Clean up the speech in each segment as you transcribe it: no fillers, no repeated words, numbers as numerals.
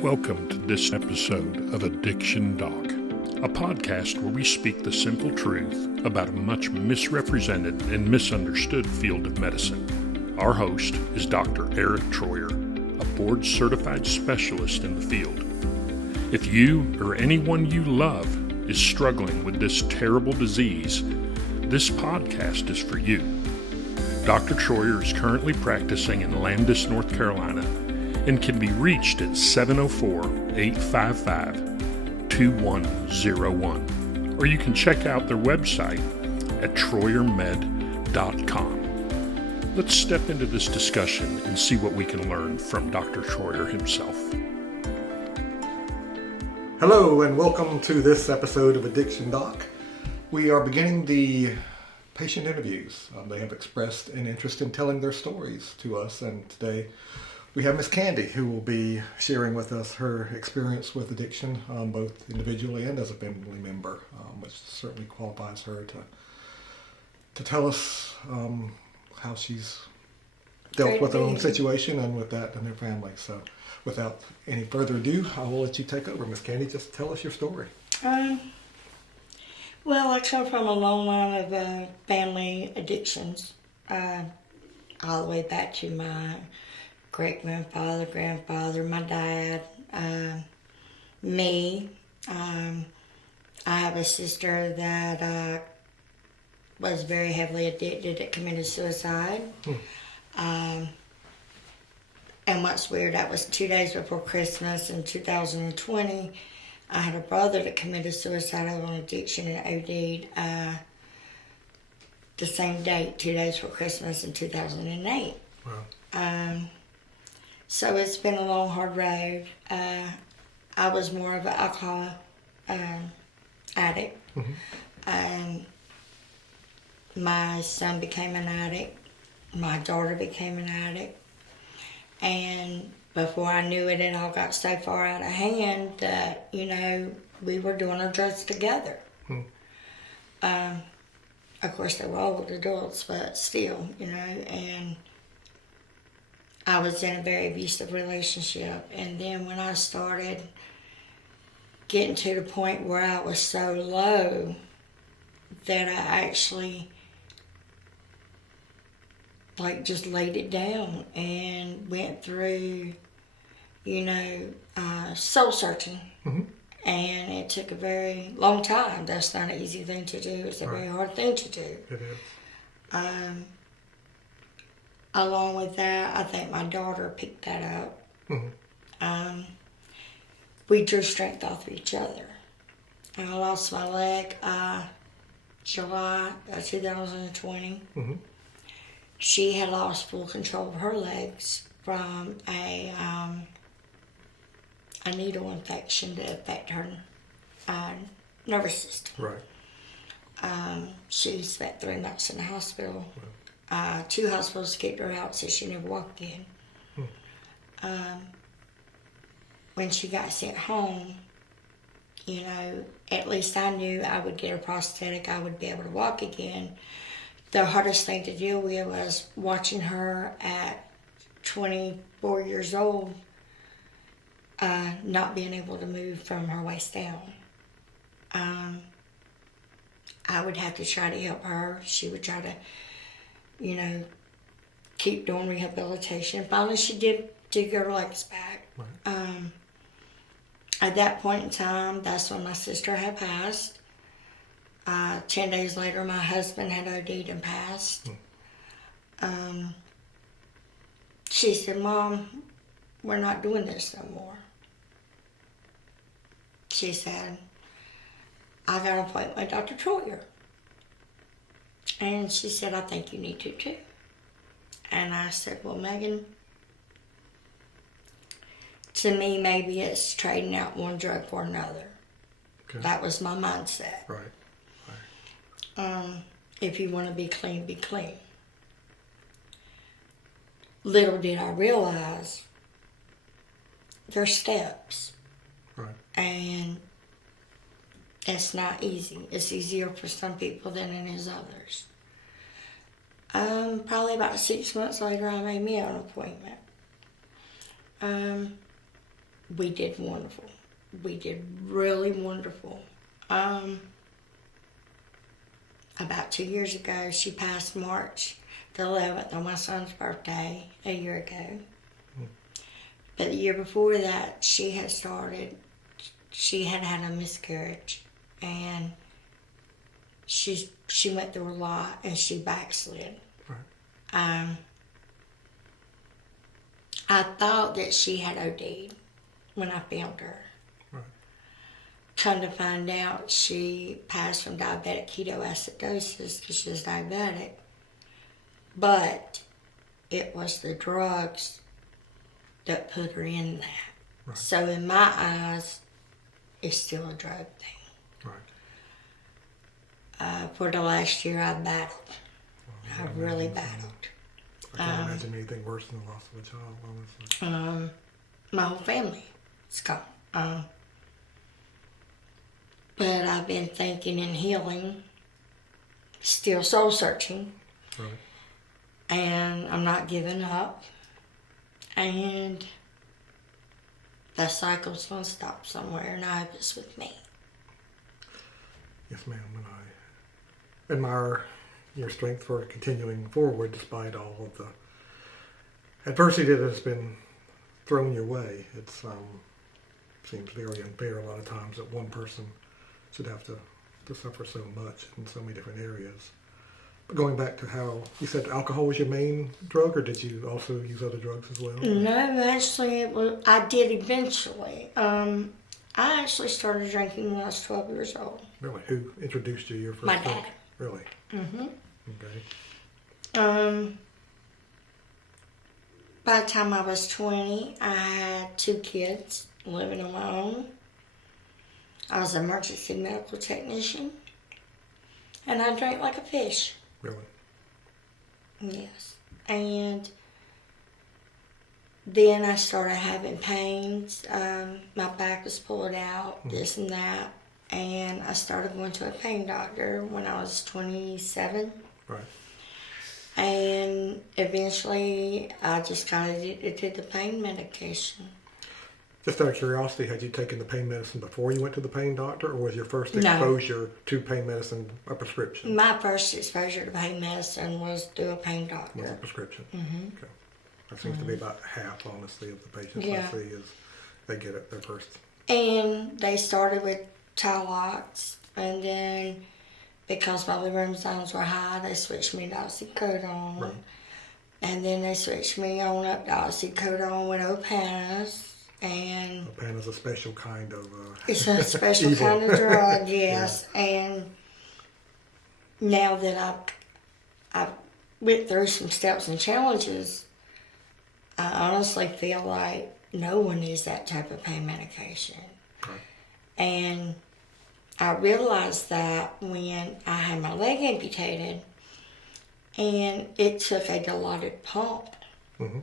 Welcome to this episode of Addiction Doc, a podcast where we speak the simple truth about a much misrepresented and misunderstood field of medicine. Our host is Dr. Eric Troyer, a board-certified specialist in the field. If you or anyone you love is struggling with this terrible disease, this podcast is for you. Dr. Troyer is currently practicing in Landis, North Carolina, and can be reached at 704-855-2101. Or you can check out their website at troyermed.com. Let's step into this discussion and see what we can learn from Dr. Troyer himself. Hello and welcome to this episode of Addiction Doc. We are beginning the patient interviews. They have expressed an interest in telling their stories to us, and today we have Miss Candy, who will be sharing with us her experience with addiction, both individually and as a family member, which certainly qualifies her to tell us how she's dealt with her own situation and with that and her family. So without any further ado, I will let you take over. Miss Candy, just tell us your story. Well, I come from a long line of family addictions, all the way back to my great-grandfather, grandfather, my dad, me. I have a sister that was very heavily addicted, that committed suicide. And what's weird, that was 2 days before Christmas in 2020. I had a brother that committed suicide on addiction and OD'd the same date, 2 days before Christmas in 2008. Wow. So it's been a long, hard road. I was more of an alcohol addict. Mm-hmm. My son became an addict. My daughter became an addict. And before I knew it, it all got so far out of hand that, we were doing our drugs together. Of course, they were old adults, but still, and I was in a very abusive relationship. And then when I started getting to the point where I was so low that I actually just laid it down and went through, soul searching. Mm-hmm. And it took a very long time. That's not an easy thing to do. It's a very hard thing to do. It is. Along with that, I think my daughter picked that up. Mm-hmm. We drew strength off of each other. I lost my leg July of 2020. Mm-hmm. She had lost full control of her legs from a needle infection that affected her nervous system. Right. She spent 3 months in the hospital. Right. 2 hospitals kicked her out, so she never walked again. When she got sent home, at least I knew I would get a prosthetic, I would be able to walk again. The hardest thing to deal with was watching her at 24 years old, not being able to move from her waist down. I would have to try to help her. She would try to, keep doing rehabilitation. Finally, she did get her legs back. Right. At that point in time, that's when my sister had passed. 10 days later, my husband had OD'd and passed. She said, "Mom, we're not doing this no more." She said, "I got an appointment with Dr. Troyer." And she said, "I think you need to too." And I said, "Well, Megan, to me, maybe it's trading out one drug for another." Okay. That was my mindset. Right. If you want to be clean, be clean. Little did I realize there's steps. Right. And it's not easy. It's easier for some people than it is others. Probably about 6 months later, I made me an appointment. we did wonderful. We did really wonderful. About 2 years ago, she passed March the 11th on my son's birthday a year ago. But the year before that, she had had a miscarriage, and she went through a lot, and she backslid. Right. I thought that she had OD'd when I found her. Right. Come to find out, she passed from diabetic ketoacidosis because she was diabetic. But it was the drugs that put her in that. Right. So in my eyes, it's still a drug thing. Right. For the last year, I battled. I really battled. I can't imagine anything worse than the loss of a child, honestly. My whole family is gone. But I've been thinking and healing, still soul searching, Right. and I'm not giving up. And the cycle's going to stop somewhere, and I hope it's with me. Yes, ma'am. And I admire your strength for continuing forward despite all of the adversity that has been thrown your way. It seems very unfair a lot of times that one person should have to suffer so much in so many different areas. But going back to how you said alcohol was your main drug, or did you also use other drugs as well? No, actually, I did eventually. I actually started drinking when I was 12 years old. Really? Who introduced you to your first My drink? dad. Really? Mm-hmm. Okay. By the time I was 20, I had 2 kids living on my own. I was an emergency medical technician, and I drank like a fish. Really? Yes. And then I started having pains. My back was pulled out, this and that. And I started going to a pain doctor when I was 27. Right. And eventually I just got addicted to the pain medication. Just out of curiosity, had you taken the pain medicine before you went to the pain doctor, or was your first No. exposure to pain medicine a prescription? My first exposure to pain medicine was through a pain Was a doctor. prescription? Mm-hmm. Okay. That seems to be about half, honestly, of the patients Yeah. I see is they get it their first. And they started with Tylox, and then because my liver enzymes were high, they switched me to oxycodone. Right. And then they switched me on up to oxycodone with Opanis. And Pan is a special kind of it's a special evil. kind of drug, yes. And now that I've went through some steps and challenges, I honestly feel like no one needs that type of pain medication. Right. And I realized that when I had my leg amputated, and it took a dilaudid pump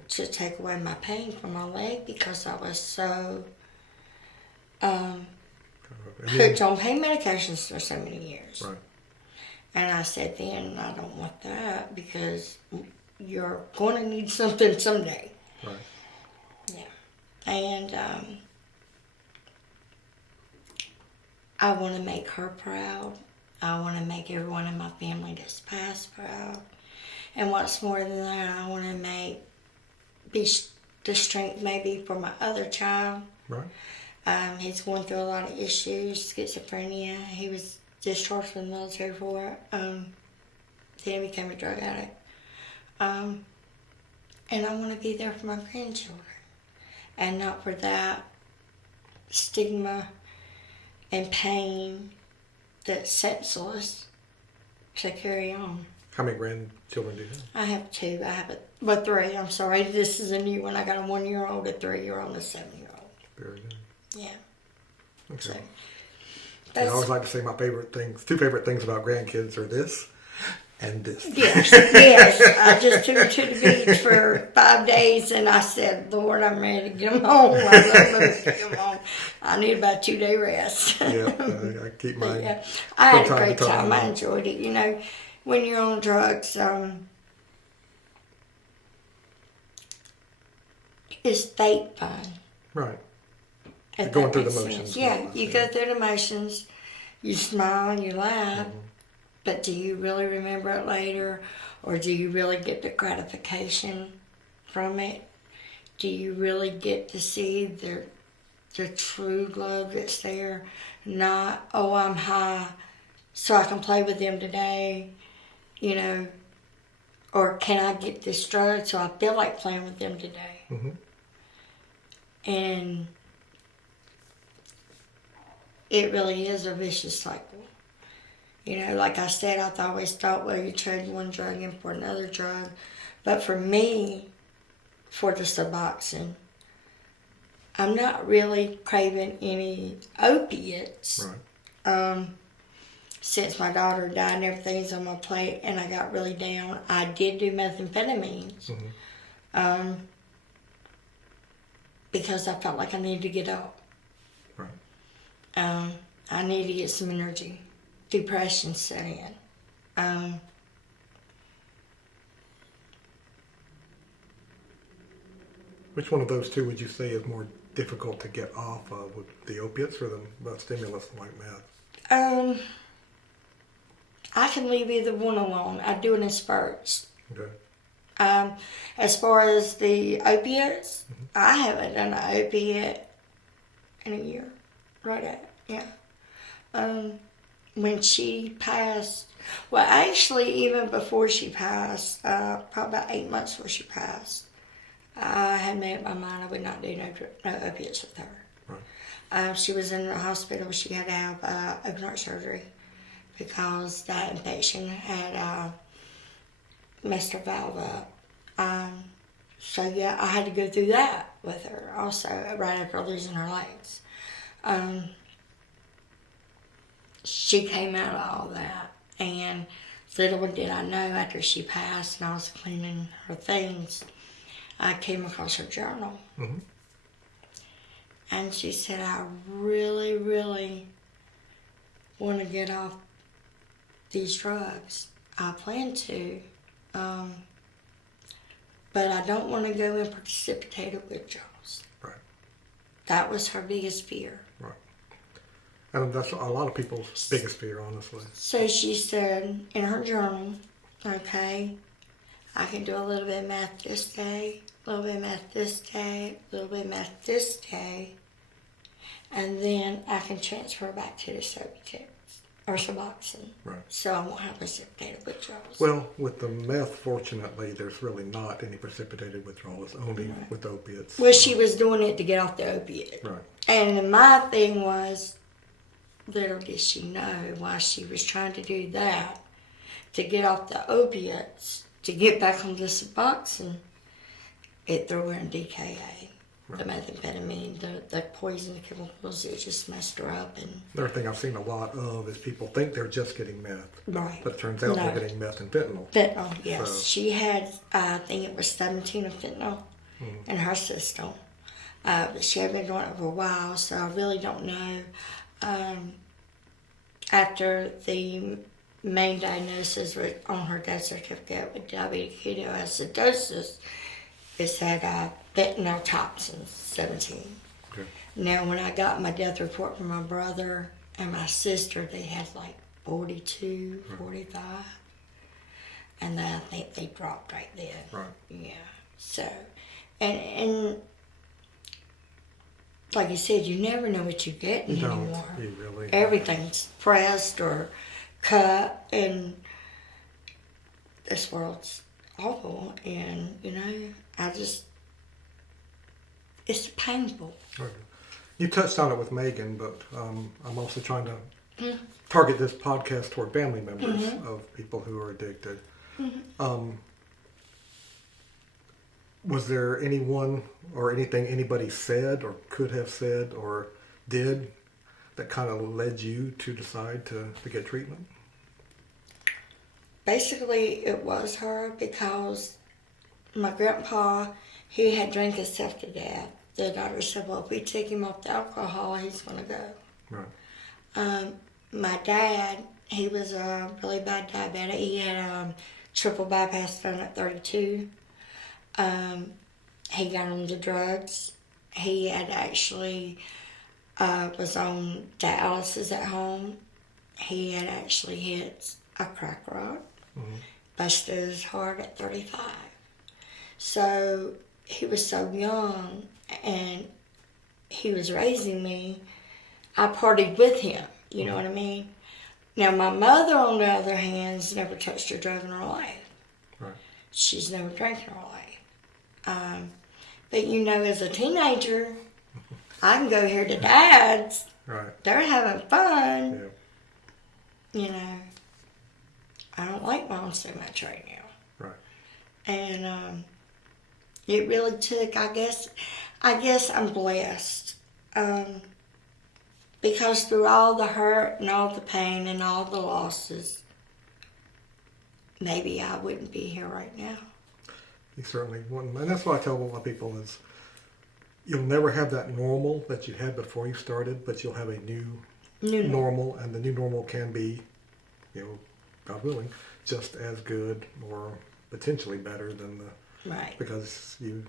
to take away my pain from my leg because I was so hooked on pain medications for so many years. Right. And I said then, I don't want that because you're going to need something someday. Right. Yeah. And I want to make her proud. I want to make everyone in my family that's passed proud. And what's more than that, I want to be the strength maybe for my other child. Right. He's going through a lot of issues, schizophrenia. He was discharged from the military for it. Then he became a drug addict. And I want to be there for my grandchildren. And not for that stigma and pain that's senseless to carry on. How many grandchildren do you have? I have 2. I have 3. I'm sorry. This is a new one. I got a 1-year-old, a 3-year-old, and a 7-year-old. Very good. Yeah. Okay. So, I always like to say my favorite things. 2 favorite things about grandkids are this and this. Yes, yes. I just took her to the beach for 5 days, and I said, Lord, I'm ready to get them home. I love them to get them home. I need about a 2-day rest. Yeah, I keep mine. Yeah. I had a from time great to time. time. I enjoyed it. You know, when you're on drugs, it's fake fun. Right. If Going that through the makes motions. sense. Yeah, more or less, you go through the motions, you smile, you laugh, Mm-hmm. but do you really remember it later? Or do you really get the gratification from it? Do you really get to see the true love that's there? Not, oh, I'm high, so I can play with them today, you know, or can I get this drug so I feel like playing with them today? Mm-hmm. And it really is a vicious cycle. You know, like I said, I've always thought, well, you trade one drug in for another drug. But for me, for the Suboxone, I'm not really craving any opiates. Right. Since my daughter died and everything's on my plate and I got really down, I did do methamphetamines. Mm-hmm. Because I felt like I needed to get up. Right. I needed to get some energy. Depression set in. Which one of those two would you say is more difficult to get off of, with the opiates or the stimulants like meth? I can leave either one alone. I do it in spurts. Okay. As far as the opiates, I haven't done an opiate in a year. Right at, yeah. When she passed, well, actually, even before she passed, probably about 8 months before she passed, I had made up my mind I would not do no opiates with her. Right. She was in the hospital. She had to have open heart surgery because that infection had messed her valve up. So yeah, I had to go through that with her also right after losing her legs. She came out of all that, and little did I know, after she passed and I was cleaning her things, I came across her journal. Mm-hmm. And she said, I really, really want to get off these drugs. I plan to, but I don't want to go in precipitated withdrawals. Right. That was her biggest fear. Right. And that's a lot of people's biggest fear, honestly. So she said in her journal, okay, I can do a little bit of math this day, a little bit of math this day, a little bit of math this day, and then I can transfer back to the Subutex or Suboxone. Right. So I won't have precipitated withdrawals. Well, with the meth, fortunately, there's really not any precipitated withdrawal. It's only Right. with opiates. Well, she was doing it to get off the opiate. Right. And my thing was, little did she know why she was trying to do that, to get off the opiates, to get back on the Suboxone, it threw her in DKA. Right. The methamphetamine, the poison chemicals, it just messed her up. And Another thing I've seen a lot of is people think they're just getting meth. right. But it turns out No. they're getting meth and fentanyl. Fentanyl, yes. So- She had, I think it was 17 of fentanyl in her system. But she had been doing it for a while, so I really don't know. After the main diagnosis was on her death certificate with diabetic ketoacidosis, it said fentanyl toxins, 17. Okay. Now, when I got my death report from my brother and my sister, they had like 42, 45. And then I think they dropped right then. Right. Yeah. So, and like you said, you never know what you're getting Don't anymore. you really? Everything's pressed or cut, and this world's awful. And, you know, it's painful. Okay. You touched on it with Megan, but I'm also trying to target this podcast toward family members of people who are addicted. Was there anyone or anything anybody said or could have said or did that kind of led you to decide to get treatment? Basically, it was her, because my grandpa, he had drank himself to death. The doctor said, well, if we take him off the alcohol, he's going to go. Right. My dad, he was a really bad diabetic. He had triple bypass done at 32. He got on the drugs. He had actually was on dialysis at home. He had actually hit a crack rock, busted his heart at 35. So he was so young, and he was raising me. I partied with him, you know what I mean? Now, my mother, on the other hand, has never touched a drug in her life. Right. She's never drank in her life. But, you know, as a teenager, I can go here to Dad's. Right. They're having fun. Yeah. You know, I don't like Mom so much right now. Right. And it really took, I guess I'm blessed. Because through all the hurt and all the pain and all the losses, maybe I wouldn't be here right now. You certainly wouldn't. And that's what I tell a lot of people is you'll never have that normal that you had before you started, but you'll have a new normal, and the new normal can be, you know, God willing, just as good or potentially better than the... Right. Because you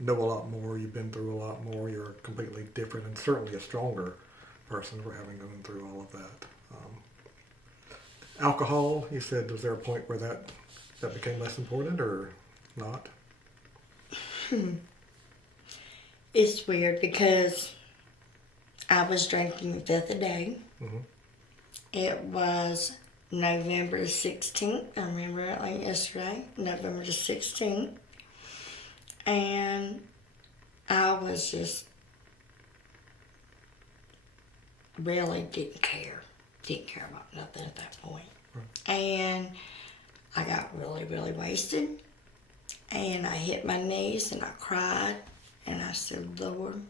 know a lot more, you've been through a lot more, you're completely different and certainly a stronger person for having gone through all of that. Alcohol, you said, was there a point where that became less important or not? It's weird because I was drinking a fifth a day. Mm-hmm. It was November 16th. I remember it like yesterday. November the 16th. And I was just really didn't care. Didn't care about nothing at that point. Right. And I got really, really wasted. And I hit my knees and I cried. And I said, Lord,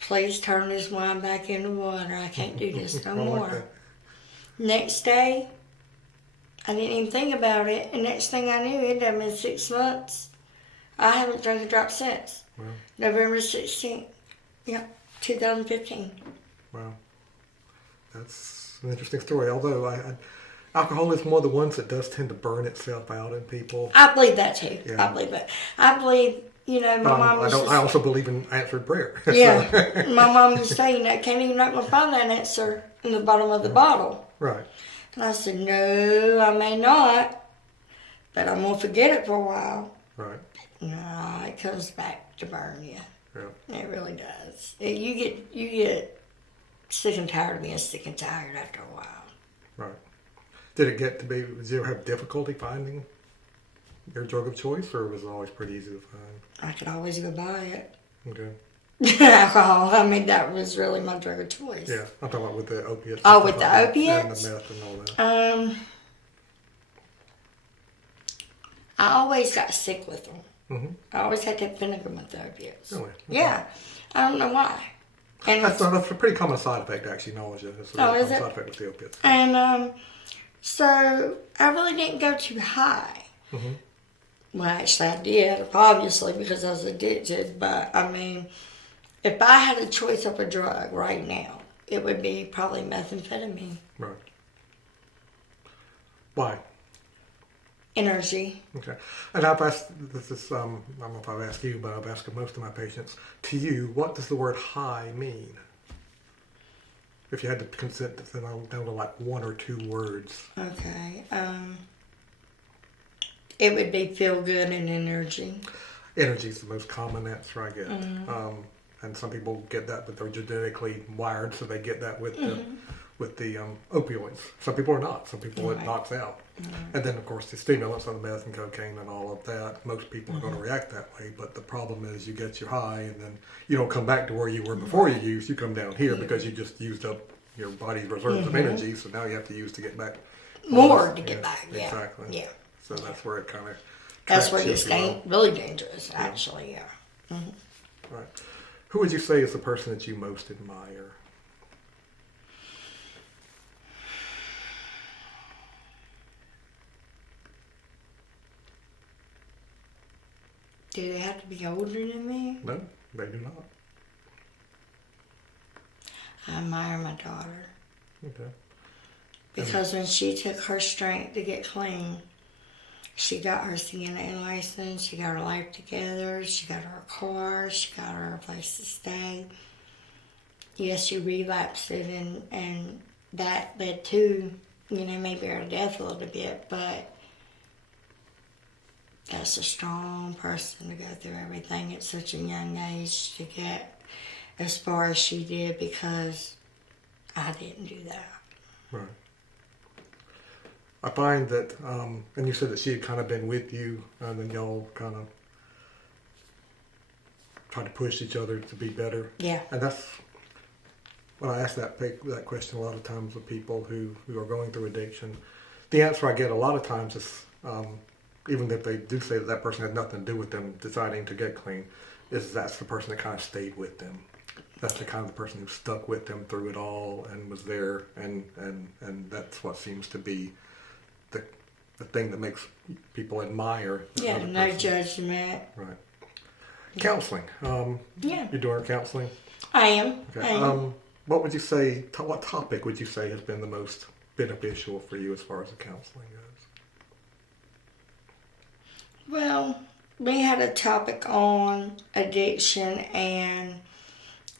please turn this wine back into water. I can't do this no more. Next day, I didn't even think about it. And next thing I knew, it had been 6 months. I haven't drank a drop since. Wow. November 16th. Yep, 2015. Wow. That's an interesting story. Although alcohol is one of the ones that does tend to burn itself out in people. I believe that too. Yeah. I believe it. I believe, you know, my mom used to I also believe in answered prayer. Yeah. My mom used to say, you know, can't even not going to find that answer in the bottom of the bottle. Right. And I said, no, I may not, but I'm going to forget it for a while. Right. No, it comes back to burn you. Yeah. It really does. You get sick and tired of being sick and tired after a while. Right. Did you ever have difficulty finding your drug of choice, or was it always pretty easy to find? I could always go buy it. Okay. Alcohol, I mean, that was really my drug of choice. Yeah, I'm talking about with the opiates. Oh, with the And opiates? the meth and all that. I always got sick with them. Mm-hmm. I always had to have vinegar with the opiates. Really? Okay. Yeah. I don't know why. And That's a pretty common side effect, actually, nausea. It's a really is common it? side effect with the opiates. And so I really didn't go too high. Mm-hmm. Well, actually, I did, obviously, because I was addicted. But I mean, if I had a choice of a drug right now, it would be probably methamphetamine. Right. Why? Energy. Okay. And I've asked, this is, I don't know if I've asked you, but I've asked most of my patients, to you, what does the word high mean? If you had to consent to down to like one or two words. Okay. It would be feel good and energy. Energy is the most common answer I get. Mm-hmm. And some people get that, but they're genetically wired, so they get that with the opioids. Some people are not. Some people it knocks out. Mm-hmm. And then, of course, the stimulants of the meth and cocaine and all of that, most people are going to react that way. But the problem is you get your high, and then you don't come back to where you were before you used. You come down here because you just used up your body's reserves of energy, so now you have to use to get back. More to get back, yeah. Exactly. Yeah. So that's where it kind of That's where it gets really dangerous, actually, yeah. Mm-hmm. Right. Who would you say is the person that you most admire? Do they have to be older than me? No, they do not. I admire my daughter. Okay. Because when she took her strength to get clean, she got her CNA license, she got her life together, she got her car, she got her a place to stay. yes, you relapsed it, and that led to, maybe her death a little bit, but that's a strong person to go through everything at such a young age to get as far as she did, because I didn't do that. Right. I find that, and you said that she had kind of been with you, and then y'all kind of tried to push each other to be better. Yeah. And that's when I ask that question a lot of times with people who are going through addiction. The answer I get a lot of times is, even if they do say that person had nothing to do with them deciding to get clean, is that's the person that kind of stayed with them. That's the kind of person who stuck with them through it all and was there, and that's what seems to be the thing that makes people admire. Yeah, no person. Judgment. Right. Counseling. Yeah. You're doing counseling? I am. Okay. I am. What would you say, what topic would you say has been the most beneficial for you as far as the counseling goes? Well, we had a topic on addiction and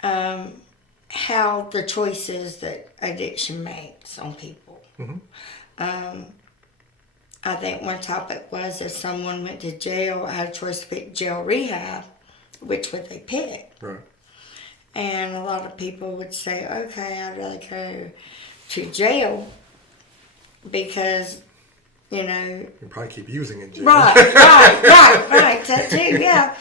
how the choices that addiction makes on people. Mm-hmm. I think one topic was if someone went to jail, had a choice to pick jail rehab, which would they pick? Right. And a lot of people would say, okay, I'd rather go to jail because, You probably keep using it in jail. Right, that too, yeah.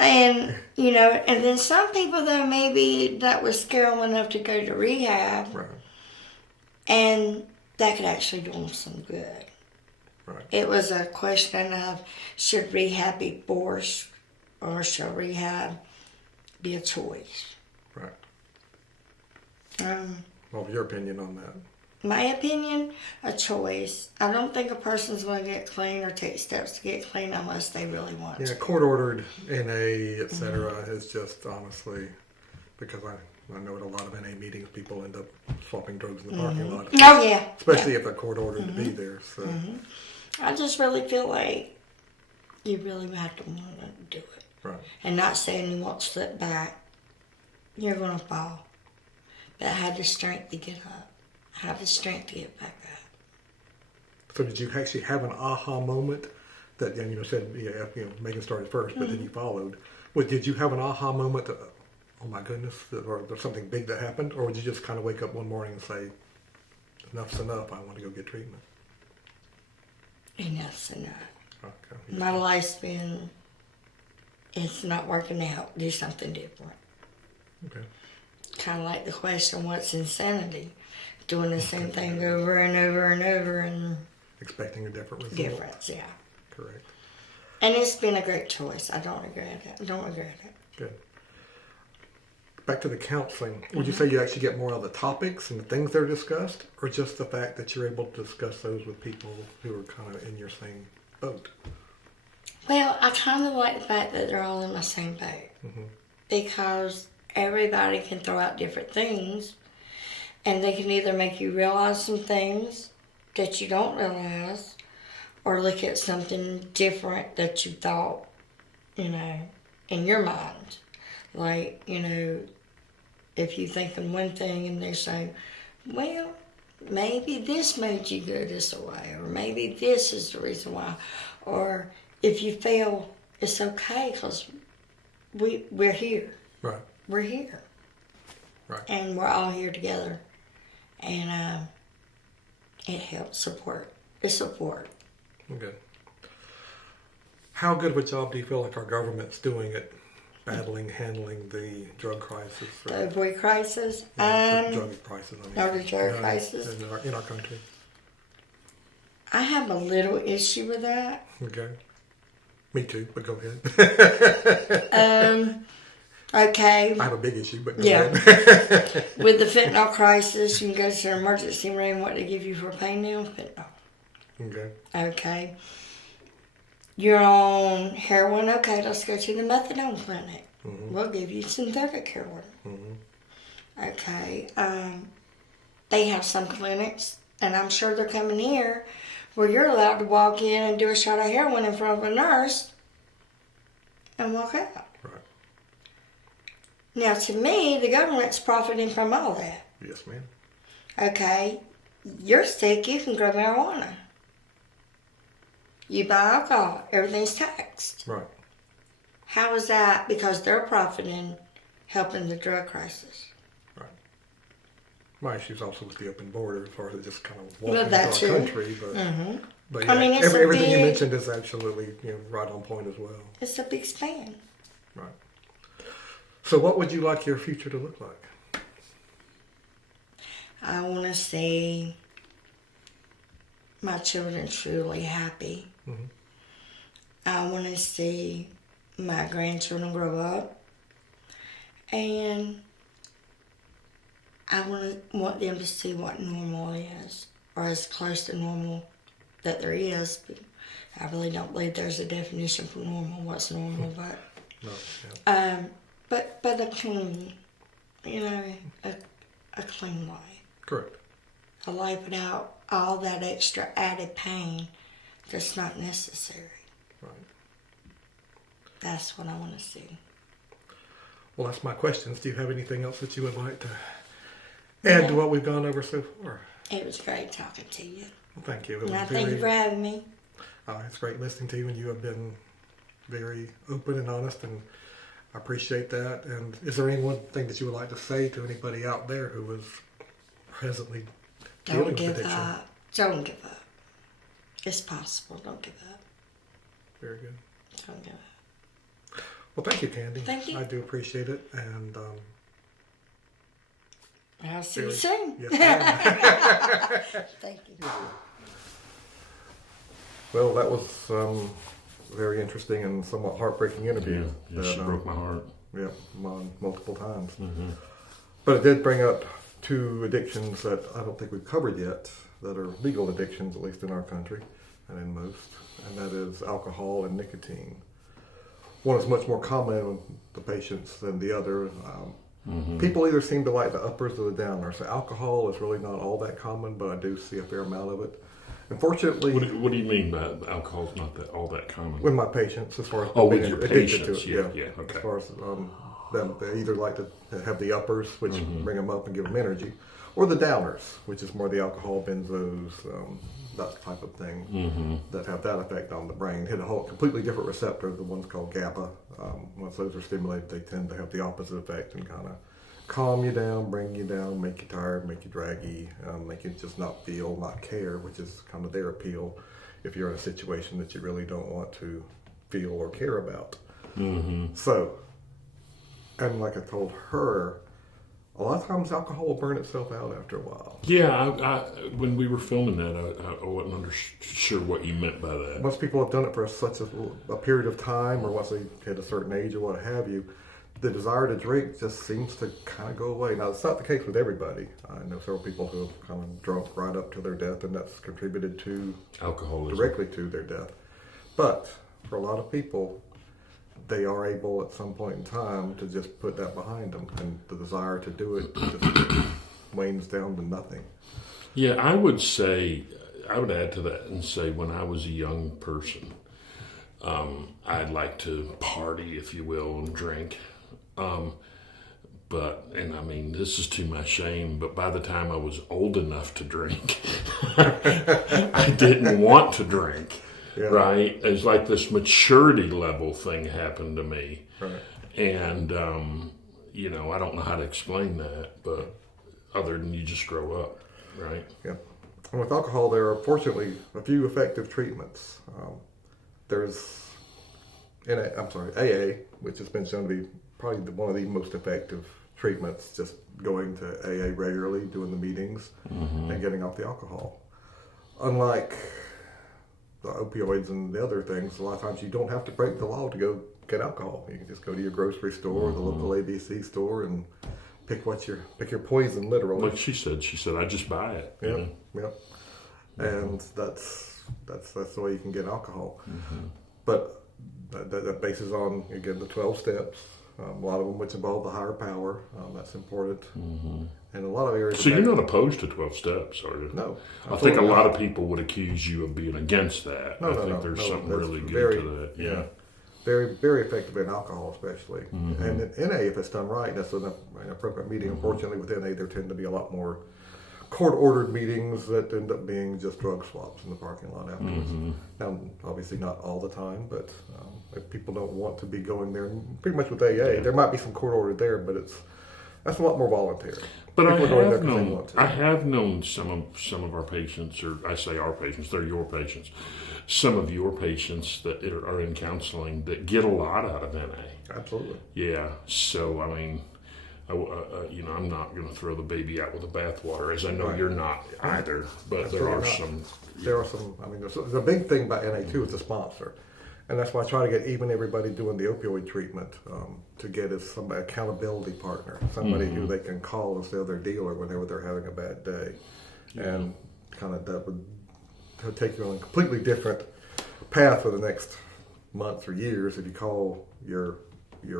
And, and then some people, though, maybe that was scare them enough to go to rehab. Right. And that could actually do them some good. Right. It was a question of, should rehab be forced or should rehab be a choice? Right. Well, your opinion on that? My opinion, a choice. I don't think a person's going to get clean or take steps to get clean unless they really want to. Yeah, court-ordered NA, et cetera, is just honestly, because I know at a lot of NA meetings people end up swapping drugs in the parking lot. Oh, yeah. Especially if they're court-ordered to be there. So. I just really feel like you really have to want to do it. Right. And not saying you won't slip back. You're going to fall. But have the strength to get up. Have the strength to get back up. So did you actually have an aha moment that, said, Megan started first, but then you followed. Did you have an aha moment that, oh my goodness, or there's something big that happened? Or would you just kind of wake up one morning and say, enough's enough, I want to go get treatment? Enough's enough. Okay. My life's been, it's not working out. Do something different. Okay. Kind of like the question, what's insanity? Doing the same thing over and over and over and... Expecting a different result. Difference, yeah. Correct. And it's been a great choice. I don't regret it. Good. Back to the counseling. Would you say you actually get more of the topics and the things that are discussed, or just the fact that you're able to discuss those with people who are kind of in your same boat? Well, I kind of like the fact that they're all in my same boat. Because everybody can throw out different things, and they can either make you realize some things that you don't realize, or look at something different that you thought, in your mind. Like, if you thinking one thing and they say, well, maybe this made you go this way, or maybe this is the reason why. Or if you fail, it's okay because we're here. Right. We're here. Right. And we're all here together. And it helps support. It's support. Okay. How good of a job do you feel like our government's doing at handling the drug crisis? The opioid crisis. The drug crisis. The drug crisis. In our country. I have a little issue with that. Okay. Me too, but go ahead. Okay. I have a big issue, but go ahead. With the fentanyl crisis, you can go to an emergency room. What they give you for pain now? Fentanyl. Okay. Okay. You're on heroin. Okay, let's go to the methadone clinic. We'll give you synthetic heroin. Okay. They have some clinics, and I'm sure they're coming here, where you're allowed to walk in and do a shot of heroin in front of a nurse and walk out. Right. Now, to me, the government's profiting from all that. Yes, ma'am. Okay, you're sick, you can grow marijuana. You buy alcohol, everything's taxed. Right. How is that? Because they're profiting, helping the drug crisis. Right. My issue's also with the open border as far as just kind of Well, walking that into too. our country. But, but yeah, I mean, it's everything you big- mentioned is absolutely right on point as well. It's a big span. Right. So what would you like your future to look like? I want to see my children truly happy. Mm-hmm. I want to see my grandchildren grow up. And I want them to see what normal is, or as close to normal that there is. But I really don't believe there's a definition for normal, what's normal, but No, yeah. but a clean, a clean life. Correct. A life without all that extra added pain that's not necessary. Right. That's what I want to see. Well, that's my questions. Do you have anything else that you would like to add to what we've gone over so far? It was great talking to you. Well, thank you. It And was I thank you for having me. It's great listening to you, and you have been very open and honest, and I appreciate that. And is there any one thing that you would like to say to anybody out there who is presently dealing Don't with give addiction? up. Don't give up. It's possible. Don't give up. Very good. Don't give up. Well, thank you, Candy. Thank you. I do appreciate it, and I'll see you very- soon. Yes, ma'am. Thank you. Well, that was a very interesting and somewhat heartbreaking interview. Yeah, she broke my heart. Yeah, multiple times. But it did bring up two addictions that I don't think we've covered yet, that are legal addictions, at least in our country and in most, and that is alcohol and nicotine. One is much more common with the patients than the other. People either seem to like the uppers or the downers. So alcohol is really not all that common, but I do see a fair amount of it. Unfortunately, What do you mean by alcohol's not that all that common? with my patients, as far as Oh, with being your addicted patients, to it, yeah, okay. As far as them, they either like to have the uppers, which bring them up and give them energy, or the downers, which is more the alcohol, benzos, that type of thing, that have that effect on the brain. Hit a whole completely different receptor. The one's called GABA. Once those are stimulated, they tend to have the opposite effect and kind of calm you down, bring you down, make you tired, make you draggy, make you just not feel, not care, which is kind of their appeal if you're in a situation that you really don't want to feel or care about. So, and like I told her, a lot of times alcohol will burn itself out after a while. Yeah, I when we were filming that, I wasn't sure what you meant by that. Once people have done it for such a period of time, or once they hit a certain age or what have you, the desire to drink just seems to kind of go away. Now, it's not the case with everybody. I know several people who have kind of drunk right up to their death, and that's contributed to Alcoholism. directly to their death. But for a lot of people, they are able at some point in time to just put that behind them, and the desire to do it just wanes down to nothing. Yeah, I would add to that and say when I was a young person, I'd like to party, if you will, and drink. And I mean, this is to my shame, but by the time I was old enough to drink, I didn't want to drink. Yeah. Right? It's like this maturity level thing happened to me. Right. And, I don't know how to explain that, but other than you just grow up, right? Yeah. And with alcohol, there are fortunately a few effective treatments. There's AA, which has been shown to be probably one of the most effective treatments, just going to AA regularly, doing the meetings, and getting off the alcohol. Unlike the opioids and the other things, a lot of times you don't have to break the law to go get alcohol. You can just go to your grocery store or the local ABC store and pick your poison, literally. Like she said, I just buy it. you Yep, know? yep. And that's the way you can get alcohol. But that bases on, again, the 12 steps. A lot of them which involve the higher power. That's important. And a lot of areas. So you're not opposed to 12 steps, are you? No. I think a lot of people would accuse you of being against that. I think there's something that's really good very, to that. Yeah. Very, very effective in alcohol, especially. And in NA, if it's done right, that's an appropriate meeting. Unfortunately, with NA, there tend to be a lot more court-ordered meetings that end up being just drug swaps in the parking lot afterwards. Now, obviously not all the time, but if people don't want to be going there, pretty much with AA, there might be some court-ordered there, but that's a lot more voluntary. But People are going there 'cause they known, want to. I have known some of our patients, or I say our patients, they're your patients, some of your patients that are in counseling that get a lot out of NA. Absolutely. Yeah, so I mean, I'm not going to throw the baby out with the bathwater, as I know you're not either. But there are some. There are some. I mean, the big thing about NA too is the sponsor, and that's why I try to get even everybody doing the opioid treatment to get as some accountability partner, somebody who they can call instead of their dealer whenever they're having a bad day, and kind of that would take you on a completely different path for the next months or years if you call your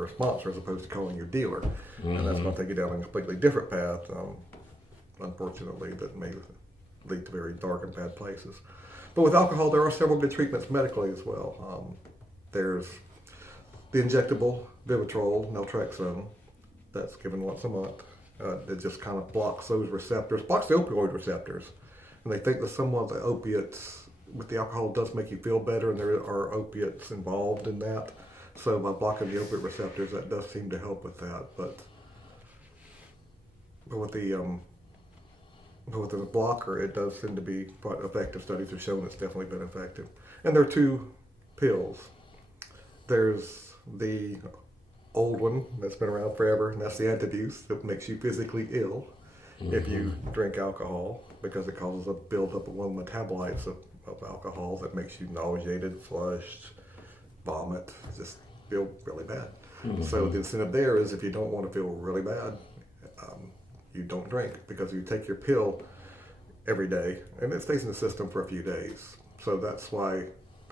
sponsor as opposed to calling your dealer, and that's going to take you down a completely different path. Unfortunately, that may lead to very dark and bad places. But with alcohol, there are several good treatments medically as well. There's the injectable Vivitrol, naltrexone, that's given once a month. It just kind of blocks those receptors, blocks the opioid receptors. And they think that some of the opiates with the alcohol does make you feel better, and there are opiates involved in that. So by blocking the opiate receptors, that does seem to help with that. But with the blocker, it does seem to be quite effective. Studies have shown it's definitely been effective. And there are two pills. There's the old one that's been around forever, and that's the Antabuse that makes you physically ill if you drink alcohol, because it causes a buildup of one of the metabolites of alcohol that makes you nauseated, flushed, vomit, just feel really bad. So the incentive there is if you don't want to feel really bad, you don't drink, because you take your pill every day and it stays in the system for a few days. So that's why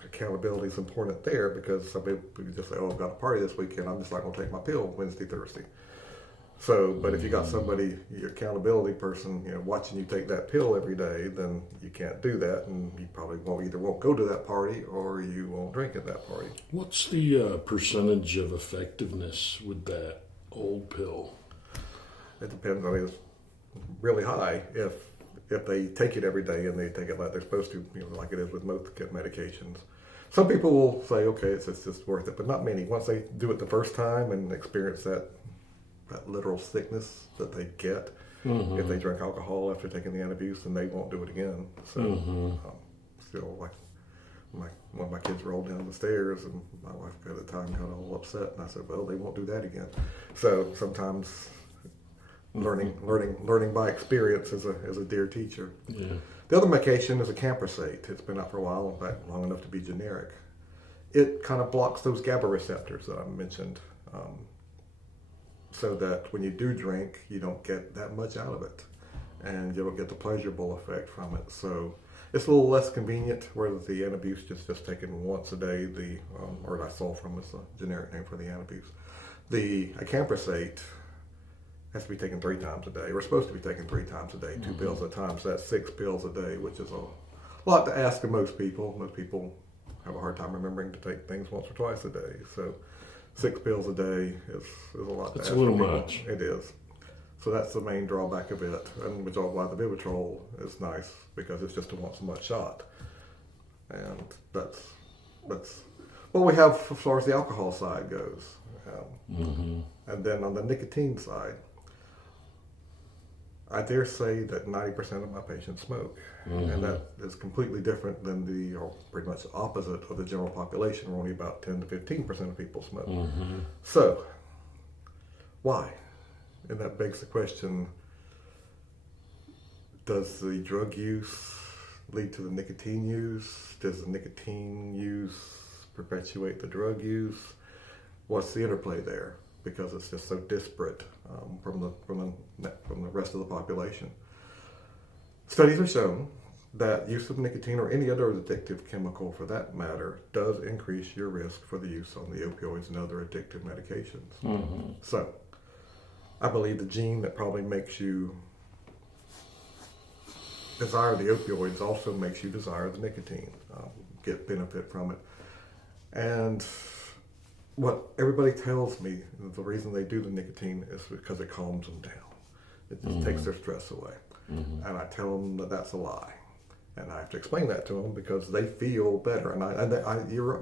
accountability is important there, because some people just say, oh, I've got a party this weekend, I'm just not going to take my pill Wednesday, Thursday. So, but if you got somebody, your accountability person, watching you take that pill every day, then you can't do that, and you probably won't go to that party, or you won't drink at that party. What's the percentage of effectiveness with that old pill? It depends. I mean, it's really high if they take it every day and they take it like they're supposed to, like it is with most medications. Some people will say, okay, it's just worth it, but not many. Once they do it the first time and experience that literal sickness that they get if they drink alcohol after taking the Antabuse, then they won't do it again. So still, like one of my kids rolled down the stairs, and my wife at the time got all upset, and I said, well, they won't do that again. So sometimes learning by experience is a dear teacher. Yeah. The other medication is a Camprosate. It's been out for a while, in fact, long enough to be generic. It kind of blocks those GABA receptors that I mentioned, so that when you do drink, you don't get that much out of it, and you don't get the pleasurable effect from it. So it's a little less convenient, whereas the Antabuse is just taken once a day. The or disulfiram is the generic name for the Antabuse. The Camprosate has to be taken 3 times a day. We're supposed to be taking 3 times a day, 2 pills at a time. So that's 6 pills a day, which is a lot to ask of most people. Most people have a hard time remembering to take things once or twice a day. So 6 pills a day is a lot to ask. It's a little much. It is. So that's the main drawback of it, and which is why the Vivitrol is nice, because it's just a once a month shot. And that's what we have as far as the alcohol side goes. And then on the nicotine side, I dare say that 90% of my patients smoke, and that is completely different than or pretty much opposite of the general population, where only about 10 to 15% of people smoke. So, why? And that begs the question, does the drug use lead to the nicotine use? Does the nicotine use perpetuate the drug use? What's the interplay there? Because it's just so disparate from the rest of the population. Studies have shown that use of nicotine, or any other addictive chemical for that matter, does increase your risk for the use on the opioids and other addictive medications. So, I believe the gene that probably makes you desire the opioids also makes you desire the nicotine, get benefit from it. And what everybody tells me, the reason they do the nicotine is because it calms them down. It just takes their stress away. And I tell them that that's a lie. And I have to explain that to them because they feel better. And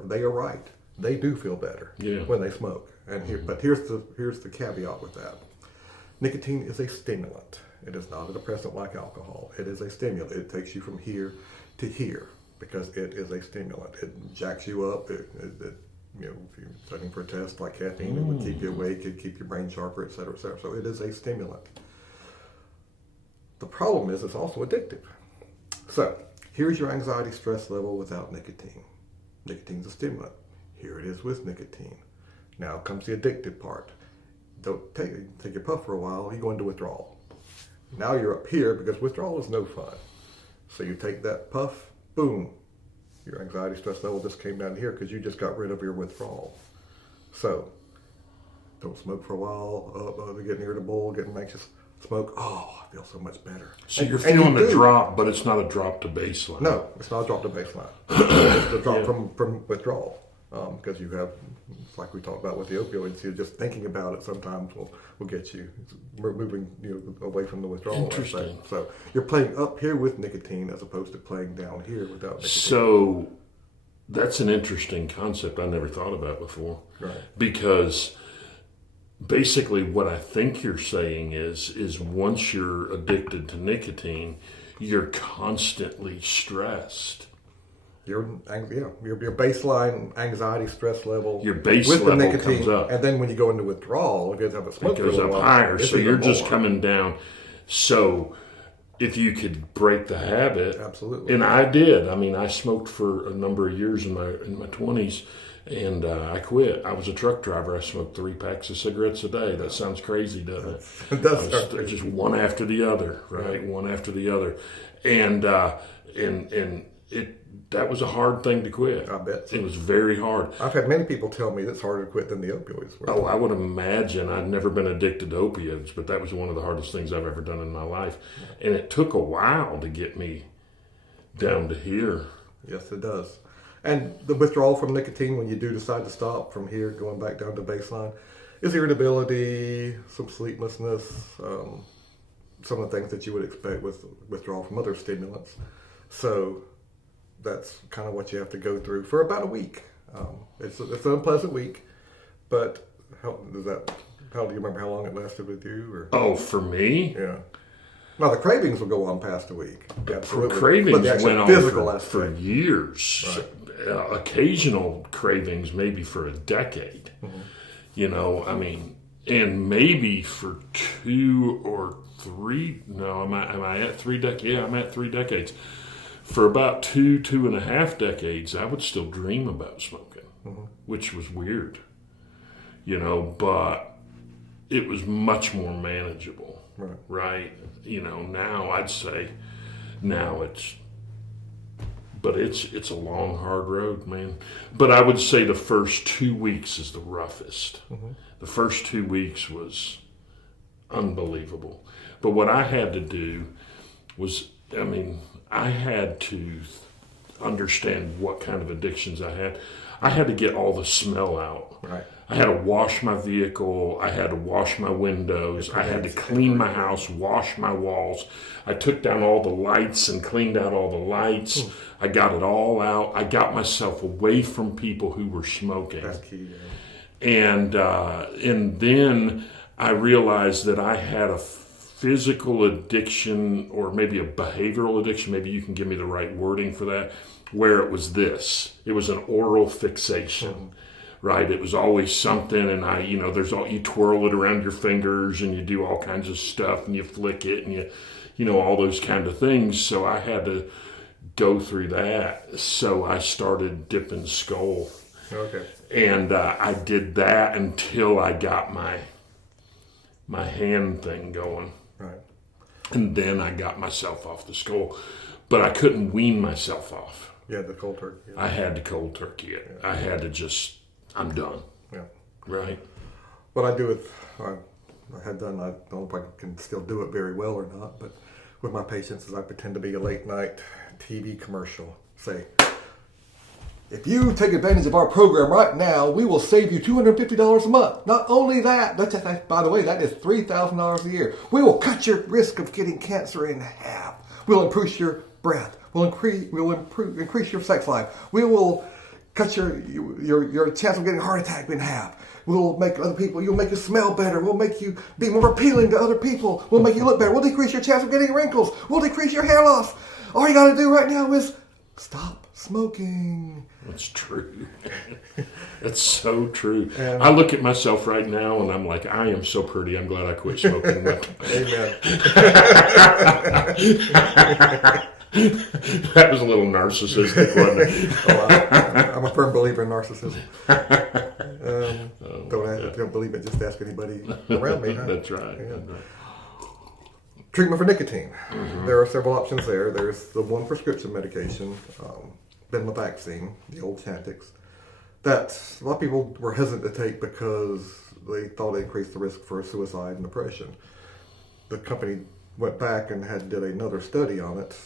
they are right. They do feel better when they smoke. And but here's the caveat with that. Nicotine is a stimulant. It is not a depressant like alcohol. It is a stimulant. It takes you from here to here because it is a stimulant. It jacks you up. If you're studying for a test like caffeine, it would keep you awake, it'd keep your brain sharper, et cetera, et cetera. So it is a stimulant. The problem is it's also addictive. So here's your anxiety stress level without nicotine. Nicotine's a stimulant. Here it is with nicotine. Now comes the addictive part. Don't take your puff for a while, you go into withdrawal. Now you're up here because withdrawal is no fun. So you take that puff, boom. Your anxiety stress level just came down here because you just got rid of your withdrawal. So, don't smoke for a while, getting irritable, getting anxious. Smoke, oh, I feel so much better. So you're feeling a drop, but it's not a drop to baseline. No, it's not a drop to baseline. It's a drop from withdrawal. Because you have, like we talked about with the opioids, you're just thinking about it sometimes will get you moving away from the withdrawal. Interesting. So you're playing up here with nicotine as opposed to playing down here without nicotine. So that's an interesting concept I never thought about before. Right. Because basically what I think you're saying is once you're addicted to nicotine, you're constantly stressed. Your baseline anxiety stress level, your base with level the nicotine, comes up, and then when you go into withdrawal, it goes up higher. So you're just coming down. So if you could break the habit, absolutely, and I did. I mean, I smoked for a number of years in my 20s, and I quit. I was a truck driver. I smoked 3 packs of cigarettes a day. That sounds crazy, doesn't it? It does. Just one after the other, right? One after the other, and that was a hard thing to quit. I bet so. It was very hard. I've had many people tell me it's harder to quit than the opioids were. Oh, I would imagine. I've never been addicted to opioids, but that was one of the hardest things I've ever done in my life. And it took a while to get me down to here. Yes, it does. And the withdrawal from nicotine, when you do decide to stop from here, going back down to baseline, is irritability, some sleeplessness, some of the things that you would expect with withdrawal from other stimulants. So that's kind of what you have to go through for about a week. It's an unpleasant week, but how do you remember how long it lasted with you? Or? Oh, for me? Yeah. Now the cravings will go on past a week. Absolutely. Cravings went on for years. Right. Occasional cravings, maybe for a decade. Mm-hmm. I mean, and maybe for 2 or 3. No, am I at 3 decades? Yeah, I'm at 3 decades. For about 2.5 decades, I would still dream about smoking, which was weird, but it was much more manageable, right? Now I'd say it's a long, hard road, man. But I would say the first 2 weeks is the roughest. The first 2 weeks was unbelievable. But what I had to do was, I had to understand what kind of addictions I had. I had to get all the smell out. Right. I had to wash my vehicle. I had to wash my windows. I had to clean my house, wash my walls. I took down all the lights and cleaned out all the lights. I got it all out. I got myself away from people who were smoking. That's key, yeah. And then I realized that I had a physical addiction, or maybe a behavioral addiction, maybe you can give me the right wording for that, where it was an oral fixation, right? It was always something, and you twirl it around your fingers, and you do all kinds of stuff, and you flick it, and you all those kind of things. So I had to go through that. So I started dipping skull. Okay. And I did that until I got my hand thing going. Right. And then I got myself off the skull. But I couldn't wean myself off. You had the cold turkey. I had to cold turkey it. I had to I'm done. Yeah. Right. What I do I had done, I don't know if I can still do it very well or not, but with my patients is I pretend to be a late night TV commercial. Say, If you take advantage of our program right now, we will save you $250 a month. Not only that, by the way, that is $3,000 a year. We will cut your risk of getting cancer in half. We'll increase your breath. We'll increase your sex life. We will cut your chance of getting a heart attack in half. We'll make you'll make you smell better. We'll make you be more appealing to other people. We'll make you look better. We'll decrease your chance of getting wrinkles. We'll decrease your hair loss. All you got to do right now is stop smoking. That's true. That's so true. I look at myself right now and I'm like, I am so pretty. I'm glad I quit smoking. Amen. That was a little narcissistic, wasn't it? I'm a firm believer in narcissism. Don't believe it, just ask anybody around me. Huh? That's right. Yeah. That's right. Treatment for nicotine. There are several options there. There's the one prescription medication, venlafaxine, the old Chantix, that a lot of people were hesitant to take because they thought it increased the risk for suicide and depression. The company went back and did another study on it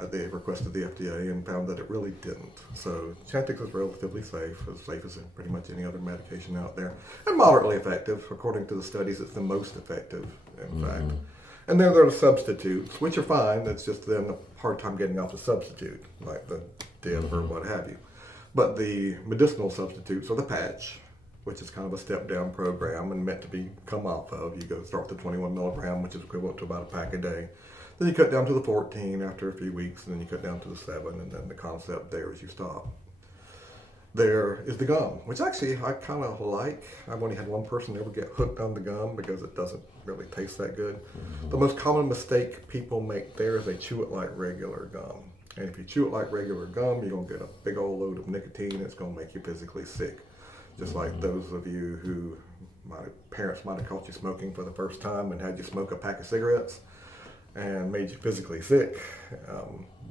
at the request of the FDA and found that it really didn't. So Chantix is relatively safe as pretty much any other medication out there, and moderately effective. According to the studies, it's the most effective, in fact. And then there are the substitutes, which are fine. It's just then a hard time getting off the substitute, like the dip or what have you. But the medicinal substitutes are the patch, which is kind of a step-down program and meant to come off of. You go start with the 21 milligram, which is equivalent to about a pack a day. Then you cut down to the 14 after a few weeks, and then you cut down to the 7, and then the concept there is you stop. There is the gum, which actually I kind of like. I've only had one person ever get hooked on the gum because it doesn't really taste that good. The most common mistake people make there is they chew it like regular gum. And if you chew it like regular gum, you're going to get a big old load of nicotine. It's going to make you physically sick. Just like those of you who, parents might have caught you smoking for the first time and had you smoke a pack of cigarettes and made you physically sick.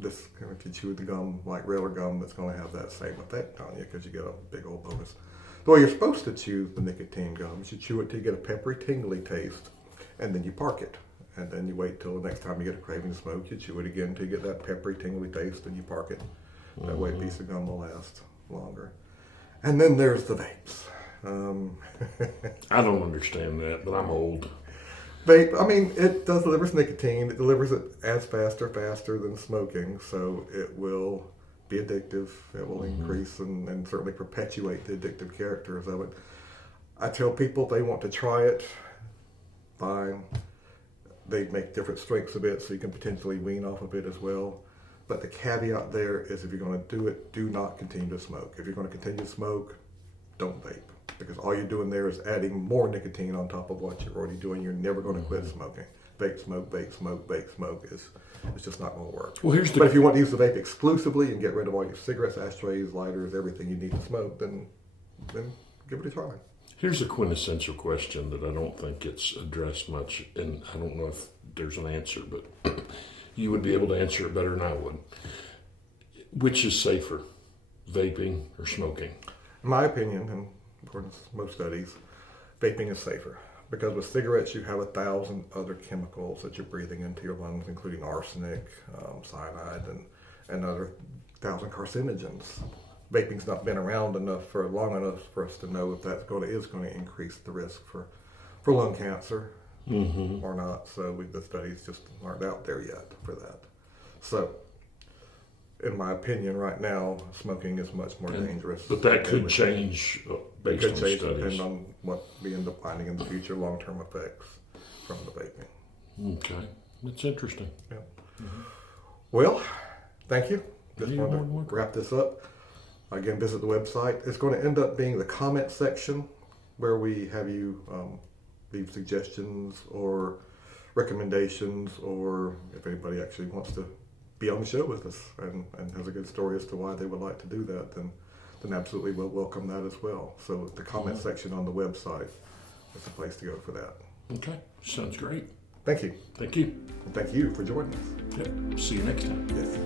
If you chew the gum like regular gum, that's going to have that same effect on you because you get a big old bonus. The way you're supposed to chew the nicotine gum is you chew it till you get a peppery, tingly taste, and then you park it. And then you wait till the next time you get a craving to smoke, you chew it again until you get that peppery, tingly taste, and you park it. That way a piece of gum will last longer. And then there's the vapes. I don't understand that, but I'm old. Vape, it does deliver nicotine. It delivers it as faster than smoking, so it will be addictive. It will increase and certainly perpetuate the addictive characters of it. I tell people if they want to try it, fine. They make different strengths of it, so you can potentially wean off of it as well. But the caveat there is if you're going to do it, do not continue to smoke. If you're going to continue to smoke, don't vape. Because all you're doing there is adding more nicotine on top of what you're already doing. You're never going to quit smoking. Vape, smoke, vape, smoke, vape, smoke it's just not going to work. Well, but if you want to use the vape exclusively and get rid of all your cigarettes, ashtrays, lighters, everything you need to smoke, then give it a try. Here's a quintessential question that I don't think gets addressed much, and I don't know if there's an answer, but you would be able to answer it better than I would. Which is safer, vaping or smoking? In my opinion, and according to most studies, vaping is safer. Because with cigarettes, you have 1,000 other chemicals that you're breathing into your lungs, including arsenic, cyanide, and other 1,000 carcinogens. Vaping's not been around long enough for us to know if that is going to increase the risk for lung cancer or not. So the studies just aren't out there yet for that. So, in my opinion, right now, smoking is much more dangerous. But that could change based on studies. Depending on what we end up finding in the future, long-term effects from the vaping. Okay, that's interesting. Yeah. Well, thank you. Just wanted to wrap this up. Again, visit the website. It's going to end up being the comment section where we have you leave suggestions or recommendations, or if anybody actually wants to be on the show with us and has a good story as to why they would like to do that, then absolutely we'll welcome that as well. So the comment section on the website is the place to go for that. Okay, sounds great. Thank you. Thank you. And thank you for joining us. Yep. See you next time. Yes.